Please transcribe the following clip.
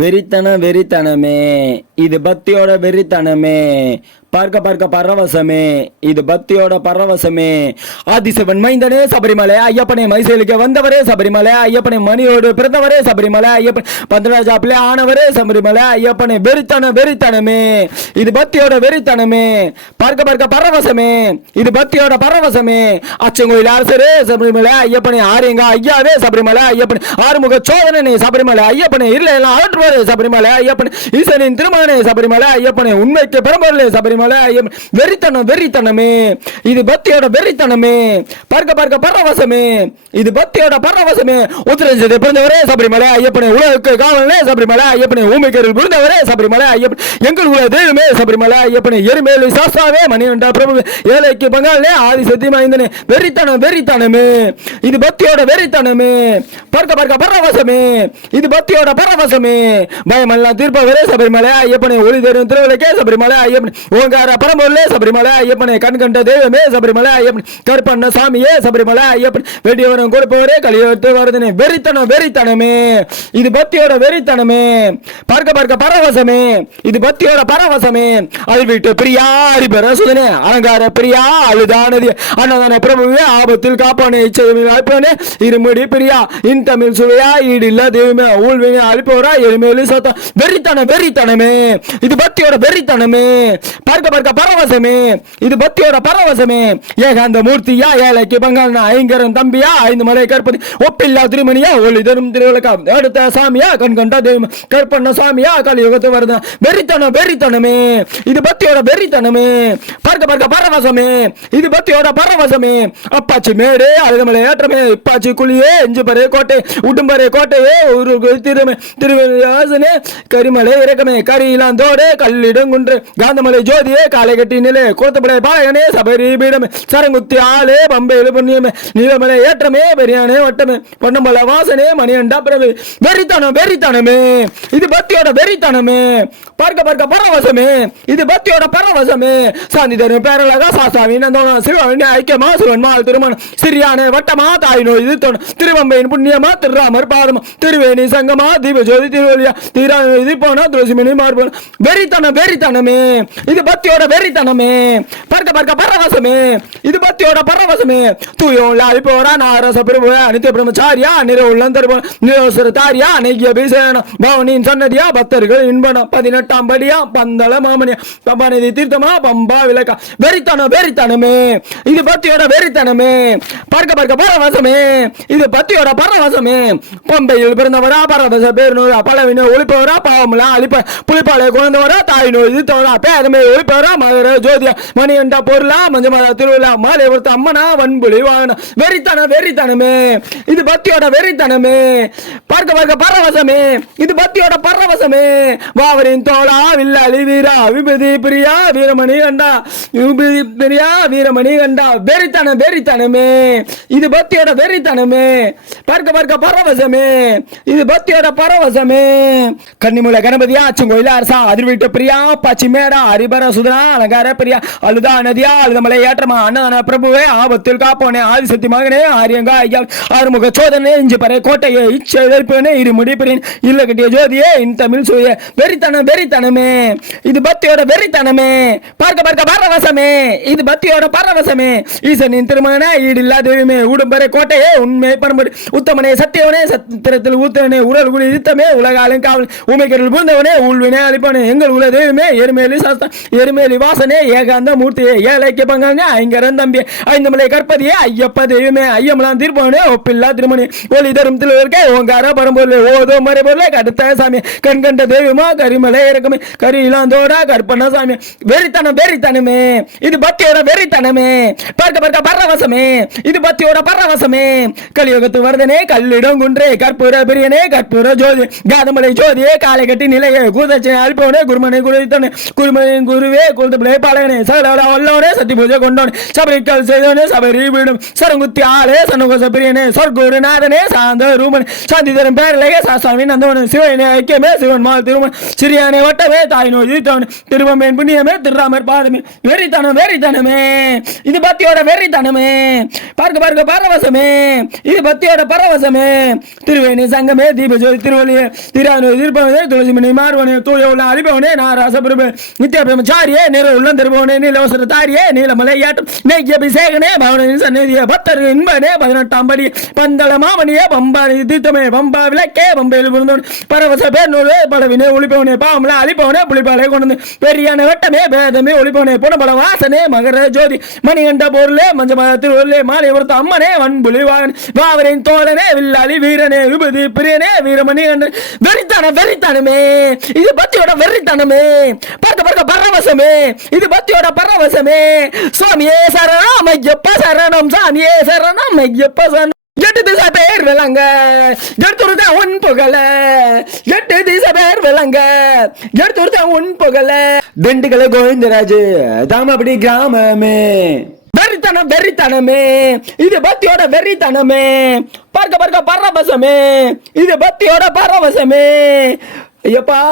வெறித்தன வெறித்தனமே. இது பக்தியோட வெறித்தனமே. பார்க்க பார்க்க பரவசமே. இது பக்தியோட பரவசமே. ஆதிசவன் மைந்தனே சபரிமலை ஐயப்பனை மைசேலுக்கு வந்தவரே சபரிமலை ஐயப்பனை மணியோடு பிறந்தவரே சபரிமலை ஐயப்பன் பந்தராஜாப்பிலே ஆனவரே சபரிமலை ஐயப்பனை வெறித்தன வெறித்தனமே. இது பக்தியோட வெறித்தனமே. பார்க்க பார்க்க பரவசமே. இது பக்தியோட பரவசமே. அச்சங்கோயில் அரசரே சபரிமலை ஐயப்பனை ஆரியங்க ஐயாவே சபரிமலை ஐயப்பன் ஆறுமுக சோதனை சபரிமலை ஐயப்பனை இல்லை எல்லாம் அகற்றுவாரே சபரிமலை ஐயப்பன் ஈசனின் திருமகனே சபரிமலை ஐயப்பனே உண்மைக்கு பெரும்பொருளே சபரிமலை ஐயப்பன் வெறித்தனம் வெறித்தனமே. இது பக்தியோட வெறித்தனமே. பார்க்க பார்க்க பரவசமே. இது பக்தியோட பரவசமே. உத்தரஞ்சதை பிறந்தவரே சபரிமலை ஐயப்பனே உலகுக்கு காவலனே சபரிமலை ஐயப்பனே ஊமைக்கரில் புரிந்தவரே சபரிமலை ஐயப்பன். எங்கள் உலக தெய்வமே சபரிமலை ஐயப்பனே எருமேலு சாஸ்தாவே மணிகண்டா பிரபு ஏழைக்கு பங்காளே ஆதி சத்தி மைந்தனே. வெறித்தனம் வெறித்தனமே. இது பக்தியோட வெறித்தனமே. பார்க்க பார்க்க பரவசமே. இது பக்தியோட பரவசமே. பயமல்லா தீர்ப்பவரே சபரிமலை ஐயப்பனை ஒளி தரும் திருவிளக்கே சபரிமலை ஐயப்பன். ஓங்கார பரம்பொருளே சபரிமலை ஐயப்பனை கண் கண்ட தெய்வமே சபரிமலை ஐயப்பன். கருப்பண்ண சாமியே சபரிமலை ஐயப்பன். வெடியவரம் கொடுப்பவரே கலியோத்து வருதனே. வெறித்தனம் வெறித்தனமே. இது பக்தியோட வெறித்தனமே. பார்க்க பார்க்க பரவசமே. இது பக்தியோட பரவசமே. அழிவிட்டு பிரியா ஹரிபர சுதனே. அலங்கார பிரியா அழுதானது. அன்னதான பிரபுவே ஆபத்தில் காப்பானே இச்சையுமே வாய்ப்பானே இருமுடி பிரியா இன் தமிழ் சுவையா ஈடில்ல தெய்வமே. ஊழ்வினை அழிப்பவரா எருமேலு சாத்தா வெறித்தனம் வெறித்தனமே. இது பக்தியோட வெறித்தனமே. பார்க்க பார்க்க பரவசமே. இது பக்தியோட பரவசமே. ஏகாந்த மூர்த்தியா ஏழைக்கு பங்காளனா ஐங்கரன் தம்பியா ஐந்து மலை கற்பதி ஒப்பில்லா திருமணியா ஒளி தரும் திருவிளக்கா. அடுத்த சாமியா கண் கண்ட தெய்வம். கற்பண்ண சாமியா கலியுகத்து வருதா. வெறித்தனம் வெறித்தனமே. இது பக்தியோட வெறித்தனமே. பார்க்க பார்க்க பரவசமே. இது பக்தியோட பரவசமே. அப்பாச்சி மேடு அழுதமலை ஏற்றமே இப்பாச்சி குழியே எஞ்சுபரே கோட்டை உடும்பரே கோட்டையே ஒரு திருமே திருமை திருவாசனே கரிமலை இறக்கமே கரியிலாந்தோடு கல்லிடங்குன்று காந்தமலை ஜோதியே காலை கட்டி நிலை கோத்தப்படை பாயனே சபரி பீடமே. சரங்குத்தி ஆளே பம்பையில புண்ணியமே நீலமலை ஏற்றமே பெரியானே வட்டமே. பொன்னம்பல வாசனே மணியண்டா பிரபு வெறித்தனம் வெறித்தனமே. இது பக்தியோட வெறித்தனமே. பார்க்க பார்க்க பரவசமே. இது பக்தியோட பரவசமே. சாந்தி தரும் பேரழகா சாசாமி நந்தோனா சிறுவன் ஐக்கியமா சிவன் மால் திருமணம். சிறியான வட்டமா தாய் நோய் இது தோணும் திருவம்பையின் புண்ணியமா திருராமர் பாதமா. திருவேணி சங்கமா தீப ஜோதி திரு இது போனா துளசி மணி மார்போன வெறித்தனம் வெறித்தனமே. இது பக்தியோட வெறித்தனமே. பார்க்க பார்க்க பரவசமே. இது பக்தியோட பரவசமே. தூயோல அழிப்போரா நாரச பிரபு அனித்திய பிரம்மச்சாரியா நிற உள்ளம் தருவோம் நிரோசர தாரியா அநேகிய பீசேன பவனின் சன்னதியா பக்தர்கள் இன்பனம் பதினெட்டாம் படியா பந்தள மாமனியா பம்பாநிதி தீர்த்தமா பம்பா விளக்கா. வெறித்தனம் வெறித்தனமே. இது பக்தியோட வெறித்தனமே. பார்க்க பார்க்க பரவசமே. இது பக்தியோட பரவசமே. பொம்பையில் பிறந்தவரா பரவச பேருநூறா பல வினோ ஒளிப்பவரா பாவமலா அழிப்ப. புலிப்பாலை குழந்தவரா தாய் நோய் இது தோழா பேதமை ஒளிப்பவரா மதுர ஜோதியா. மணியண்டா பொருளா மஞ்சமர திருவிழா. மாலை ஒருத்த அம்மனா வன்புலி வாகனம் வெறித்தனம் வெறித்தனமே. இது பக்தியோட வெறித்தனமே. பார்க்க பார்க்க பரவசமே. இது பக்தியோட பரவசமே. வாவரின் தோழா வில்லாளி வீரா விபதி பிரியா வீரமணி கண்டா. விபதி பிரியா வீரமணி கண்டா. வெறித்தனம் வெறித்தனமே. இது பக்தியோட வெறித்தனமே. பார்க்க பார்க்க பரவசமே. இது பக்தியோட பரவசமே. கன்னிமுல கணபதியா அச்சங்கோயில அரசா அதிர்வீட்டு பிரியா பாச்சி மேடா ஹரிபர சுதனா அலங்கார பிரியா அழுதா நதியா அழுத மலை ஏற்றமா அண்ணன பிரபுவே ஆபத்தில் காப்போனே ஆதிசக்தி மகனே ஆரியங்கா ஐயா ஆறுமுக சோதனே இஞ்சி பறை கோட்டையே இச்சை எதிர்ப்பேனே இரு முடிப்பிரின் இல்ல கட்டிய ஜோதியே இன் தமிழ் சூரிய வெறித்தனம் வெறித்தனமே இது பக்தியோட வெறித்தனமே பார்க்க பார்க்க பரவசமே இது பக்தியோட பரவசமே ஈசனின் திருமண ஈடில்லா தெய்வமே உடும்பரை கோட்டையே உண்மை பரம்பரை உத்தமனே சத்தியவனே சத்திரத்தில் ஊத்தவனே உடல் குடி யுத்தமே உலகாலும் காவல். உமைக்கருள் பூந்தவனே உள்வினே அழிப்பனே எங்கள் உல தெய்வமே எருமேலி சாஸ்தா எருமேலி வாசனே ஏகாந்த மூர்த்தியே ஏழைக்கு பங்காங்க ஐங்கரன் தம்பி ஐந்தமலை கற்பதியே ஐயப்ப தெய்வமே ஐயமலாம் தீர்ப்பவனே ஒப்பில்லா திருமணி. ஒளி தரும் திருவருக்கே ஓங்கார பரம்பொருளே ஓதோ மறைபொருளே கடுத்த சாமி. கண் கண்ட தெய்வமா கரிமலை இறக்கமே கரியிலாந்தோடா கற்பன சாமி. வெறித்தனம் வெறித்தனமே. இது பக்தியோட வெறித்தனமே. பார்க்க பார்க்க பரவசமே. இது பக்தியோட பரவசமே. கலியுகத்து வருதனே கல்லிடம் குன்றே கற்பூர பிரியனே கற்பூர ஜோதி. காதம் குருமனை ஜோதியே காலை கட்டி நிலையே கூதச்சனை அழிப்பவனே குருமனை குருத்தவனே குருமனை குருவே குருதபிளே பாளையனே சகல வல்லவனே சத்தி பூஜை கொண்டவனே சபரிக்கல் செய்தவனே சபரி வீடும் சரங்குத்தி ஆளே சண்முக பிரியனே சொர்க்குருநாதனே சாந்த ரூமன் சாந்தி தரும் பேரலையே சாஸ்வாமி நந்தவனே சிவனே ஐக்கியமே சிவன் மால் திருமன் சிறியானே வட்டமே தாய் நோய் தீர்த்தவனே திருவம்பேன் புண்ணியமே திருராமர் பாதமே வெறித்தனம் வெறித்தனமே இது பத்தியோட வெறித்தனமே பார்க்க பார்க்க பரவசமே இது பத்தியோட பரவசமே திருவேணி சங்கமே தீப ஜோதி திருவள்ளியே திரானு திருப்பவனே துளசி மணி மாறுவனே தூய உள்ள நான் ரசபிரபு நித்திய பிரமச்சாரியே நேர உள்ளம் திருபவனே நீலவசர தாரியே நீலமலையாட்டம் நெய்ய அபிஷேகனே பவனின் சந்நிதிய பத்தர் இன்பனே பதினெட்டாம் படி பந்தள மாமணியே பம்பானி தீர்த்தமே பம்பா விளக்கே பம்பையில் புரிந்தவன் பரவச பேர்நூறு பலவினே ஒளிப்பவனே பாவமல அழிப்பவனே புலிப்பாலை கொண்டு வந்து பெரியான வெட்டமே பேதமே ஒளிப்பவனே புனபல வாசனே மகர ஜோதி மணிகண்ட பொருளே மஞ்சம திருவருளே மாலை ஒருத்த அம்மனே வன்புலி வாகன் பாவரின் தோழனே வில்லாளி வீரனே விபதி பிரியனே வீரமணி கண்டன் வெறித்தான வெறித்தனமே. இது பக்தியோட வெறித்தனமே. பார்க்க பார்க்க பரவசமே. இது பக்தியோட பரவசமே. சுவாமியே சரணம் ஐயப்ப சரணம் சாமியே சரணம் ஐயப்ப சரணம். எட்டு திசை பேர் விளங்க எடுத்துருத்த உன் புகழ. எட்டு திசை பேர் விளங்க எடுத்துருத்த உன் புகழ. திண்டுக்கல கோவிந்தராஜு தாமபடி கிராமமே. வெறித்தனம் வெறித்தனமே. இது பக்தியோட வெறித்தனமே. பார்க்க பார்க்க பரவசமே. இது பக்தியோட பரவசமே. ஐயப்பா.